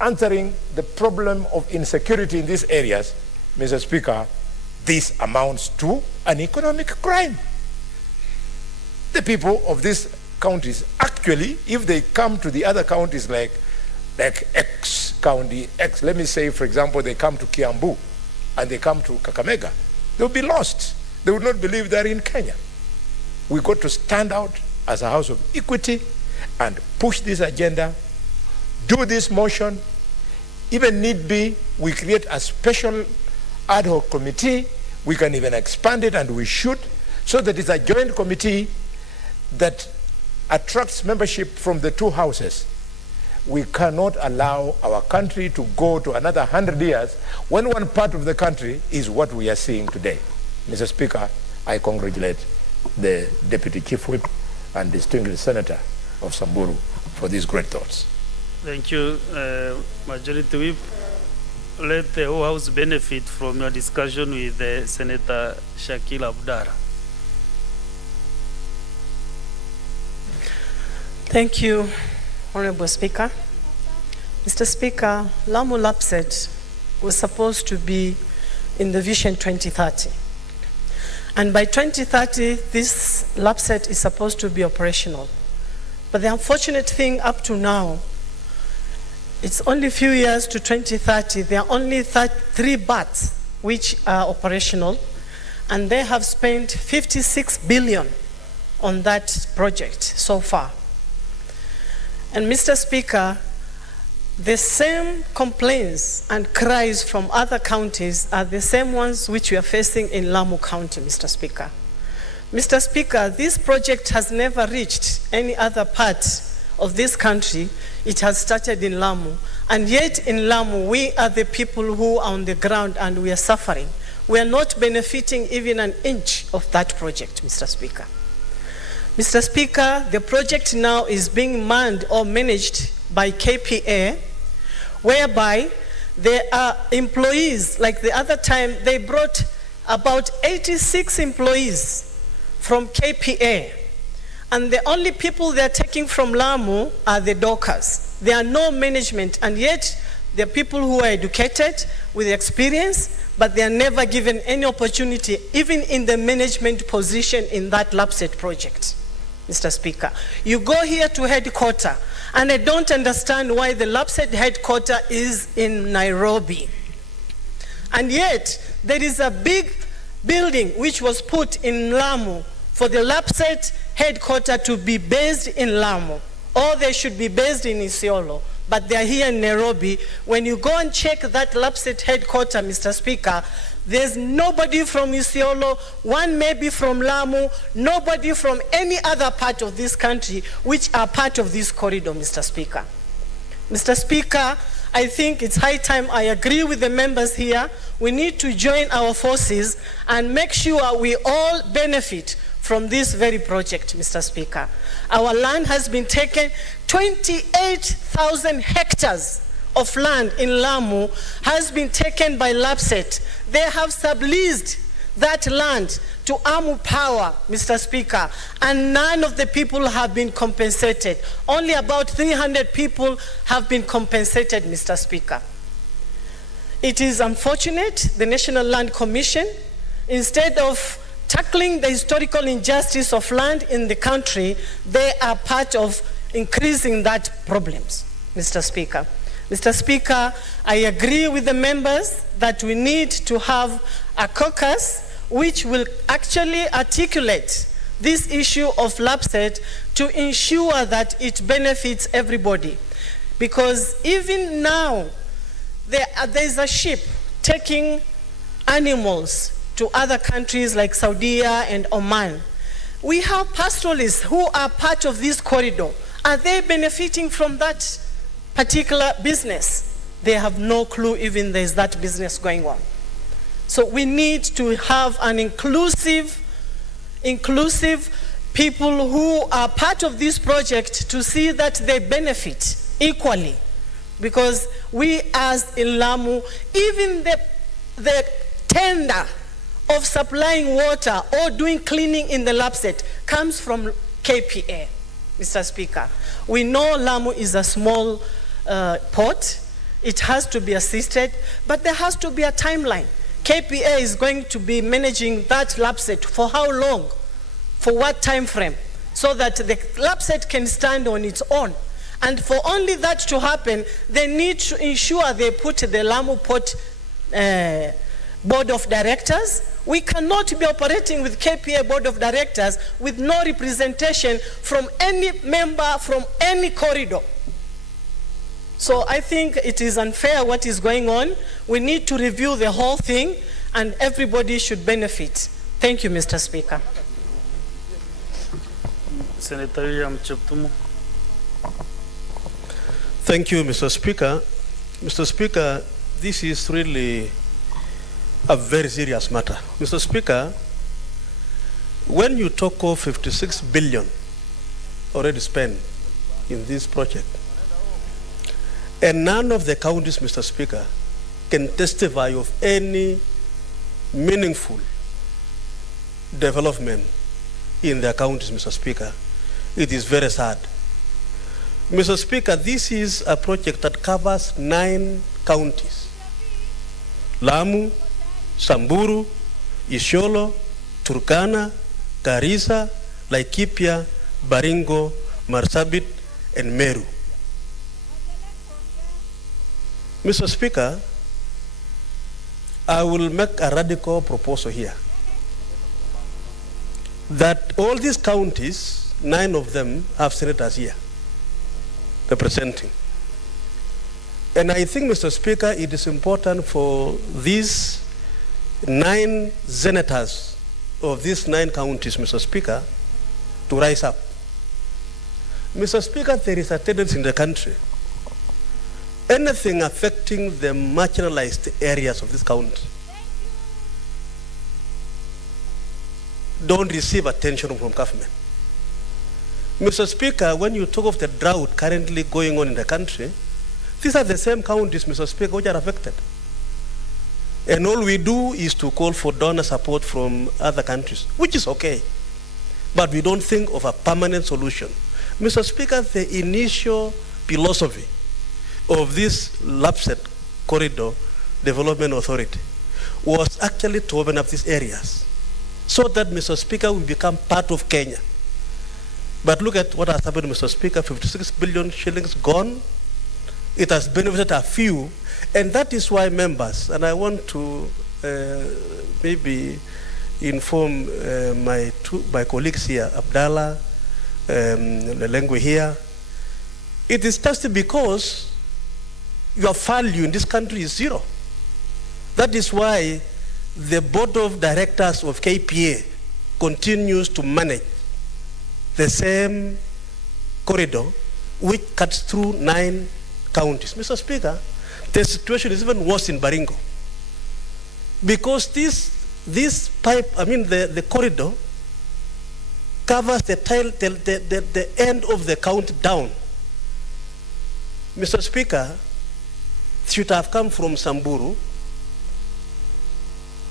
answering the problem of insecurity in these areas. Mr. Speaker, this amounts to an economic crime. The people of these counties, actually, if they come to the other counties like X county, X, let me say, for example, they come to Kiambu and they come to Kakamega, they'll be lost. They would not believe they're in Kenya. We got to stand out as a house of equity and push this agenda, do this motion. Even need be, we create a special ad hoc committee. We can even expand it, and we should, so that it's a joint committee that attracts membership from the two houses. We cannot allow our country to go to another 100 years when one part of the country is what we are seeing today. Mr. Speaker, I congratulate the Deputy Chief Whip and distinguished Senator of Samburu for these great thoughts. Thank you, Majority Whip. Let the whole House benefit from your discussion with Senator Shakil Abdara. Thank you, Honorable Speaker. Mr. Speaker, Lamu LAPSET was supposed to be in the Vision 2030. And by 2030, this LAPSET is supposed to be operational. But the unfortunate thing up to now, it's only a few years to 2030. There are only 3 berths which are operational, and they have spent 56 billion on that project so far. And Mr. Speaker, the same complaints and cries from other counties are the same ones which we are facing in Lamu County, Mr. Speaker. Mr. Speaker, this project has never reached any other part of this country. It has started in Lamu, and yet in Lamu, we are the people who are on the ground and we are suffering. We are not benefiting even an inch of that project, Mr. Speaker. Mr. Speaker, the project now is being manned or managed by KPA, whereby there are employees. Like the other time, they brought about 86 employees from KPA. And the only people they're taking from Lamu are the dockers. There are no management, and yet there are people who are educated with experience, but they are never given any opportunity, even in the management position in that LAPSET project, Mr. Speaker. You go here to headquarters, and I don't understand why the LAPSET headquarters is in Nairobi. And yet, there is a big building which was put in Lamu for the LAPSET headquarters to be based in Lamu, or they should be based in Isiolo, but they are here in Nairobi. When you go and check that LAPSET headquarters, Mr. Speaker, there's nobody from Isiolo, one maybe from Lamu, nobody from any other part of this country which are part of this corridor, Mr. Speaker. Mr. Speaker, I think it's high time. I agree with the members here. We need to join our forces and make sure we all benefit from this very project, Mr. Speaker. Our land has been taken. 28,000 hectares of land in Lamu has been taken by LAPSET. They have subleased that land to Amu Power, Mr. Speaker, and none of the people have been compensated. Only about 300 people have been compensated, Mr. Speaker. It is unfortunate the National Land Commission, instead of tackling the historical injustice of land in the country, they are part of increasing that problems, Mr. Speaker. Mr. Speaker, I agree with the members that we need to have a caucus which will actually articulate this issue of lapset to ensure that it benefits everybody. Because even now, there is a ship taking animals to other countries like Saudi and Oman. We have pastoralists who are part of this corridor. Are they benefiting from that particular business? They have no clue even there's that business going on. So we need to have an inclusive people who are part of this project to see that they benefit equally. Because we as in Lamu, even the tender of supplying water or doing cleaning in the lapset comes from KPA, Mr. Speaker. We know Lamu is a small port. It has to be assisted, but there has to be a timeline. KPA is going to be managing that lapset for how long? For what time frame? So that the lapset can stand on its own. And for only that to happen, they need to ensure they put the Lamu Port Board of Directors. We cannot be operating with KPA Board of Directors with no representation from any member from any corridor. So I think it is unfair what is going on. We need to review the whole thing and everybody should benefit. Thank you, Mr. Speaker. Senator William Cheptumo. Thank you, Mr. Speaker. Mr. Speaker, this is really a very serious matter. Mr. Speaker, when you talk of 56 billion already spent in this project, and none of the counties, Mr. Speaker, can testify of any meaningful development in their counties, Mr. Speaker, it is very sad. Mr. Speaker, this is a project that covers 9 counties: Lamu, Samburu, Isiolo, Turkana, Garissa, Laikipia, Baringo, Marsabit, and Meru. Mr. Speaker, I will make a radical proposal here that all these counties, 9 of them, have senators here representing. And I think, Mr. Speaker, it is important for these 9 senators of these 9 counties, Mr. Speaker, to rise up. Mr. Speaker, there is a tendency in the country, anything affecting the marginalized areas of this country don't receive attention from government. Mr. Speaker, when you talk of the drought currently going on in the country, these are the same counties, Mr. Speaker, which are affected. And all we do is to call for donor support from other countries, which is okay. But we don't think of a permanent solution. Mr. Speaker, the initial philosophy of this lapset corridor development authority was actually to open up these areas so that, Mr. Speaker, we become part of Kenya. But look at what has happened, Mr. Speaker, 56 billion shillings gone. It has benefited a few, and that is why members, and I want to maybe inform my colleagues here, Abdallah, Lelengwe here, it is just because your value in this country is 0. That is why the board of directors of KPA continues to manage the same corridor which cuts through 9 counties. Mr. Speaker, the situation is even worse in Baringo because this pipe, the corridor covers the end of the county down. Mr. Speaker, should have come from Samburu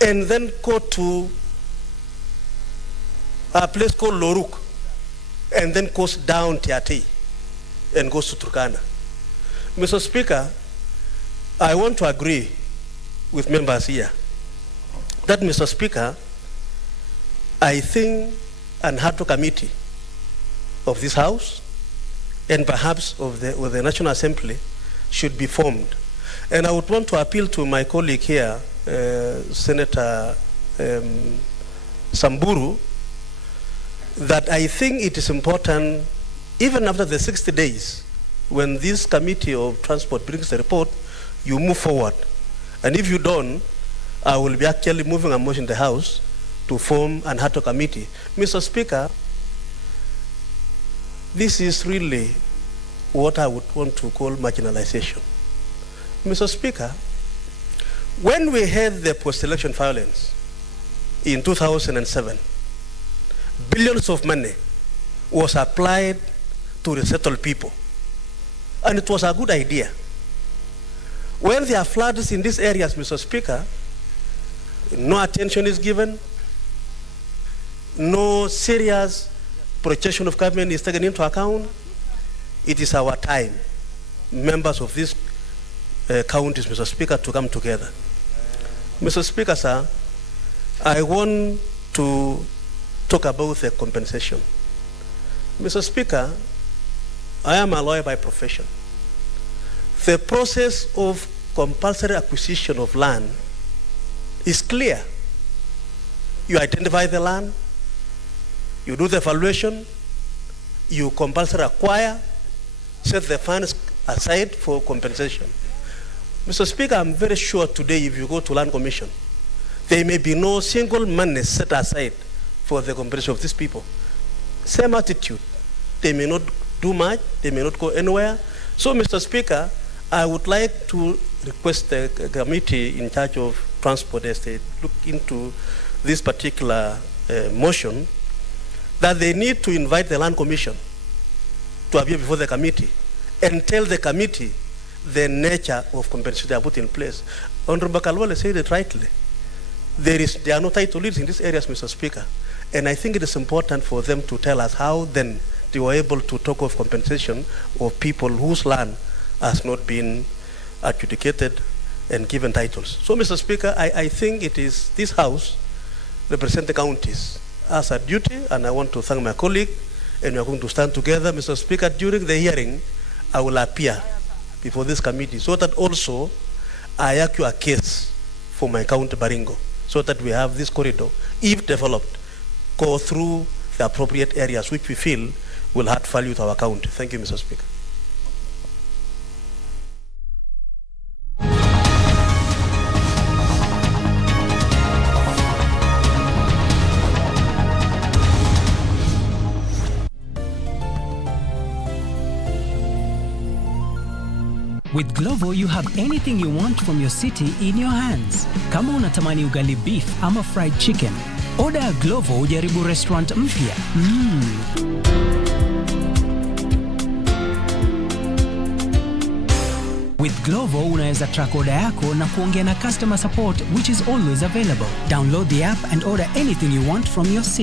and then go to a place called Loruk, and then goes down Tiati and goes to Turkana. Mr. Speaker, I want to agree with members here that, Mr. Speaker, I think an Hato committee of this House and perhaps of the National Assembly should be formed. And I would want to appeal to my colleague here, Senator Samburu, that I think it is important, even after the 60 days, when this committee of transport brings the report, you move forward. And if you don't, I will be actually moving a motion in the House to form an Hato committee. Mr. Speaker, this is really what I would want to call marginalization. Mr. Speaker, when we had the post-election violence in 2007, billions of money was applied to resettle people. And it was a good idea. When there are floods in these areas, Mr. Speaker, no attention is given, no serious projection of government is taken into account. It is our time, members of these counties, Mr. Speaker, to come together. Mr. Speaker, sir, I want to talk about the compensation. Mr. Speaker, I am a lawyer by profession. The process of compulsory acquisition of land is clear. You identify the land, you do the evaluation, you compulsory acquire, set the funds aside for compensation. Mr. Speaker, I'm very sure today if you go to Land Commission, there may be no single money set aside for the compensation of these people. Same attitude. They may not do much, they may not go anywhere. So, Mr. Speaker, I would like to request the committee in charge of transport as they look into this particular motion, that they need to invite the Land Commission to appear before the committee and tell the committee the nature of compensation they are put in place. Honorable Kalwale said it rightly. There are no title deeds in these areas, Mr. Speaker, and I think it is important for them to tell us how then they were able to talk of compensation of people whose land has not been adjudicated and given titles. So, Mr. Speaker, I think it is this House represent the counties as a duty, and I want to thank my colleague, and we are going to stand together. Mr. Speaker, during the hearing, I will appear before this committee so that also I argue a case for my county, Baringo, so that we have this corridor, if developed, go through the appropriate areas which we feel will add value to our county. Thank you, Mr. Speaker. With Glovo, you have anything you want from your city in your hands. Kama unatamani ugali beef ama fried chicken, order Glovo ujaribu restaurant mpya. With Glovo, unaweza track order yako na kuongea na customer support, which is always available. Download the app and order anything you want from your city.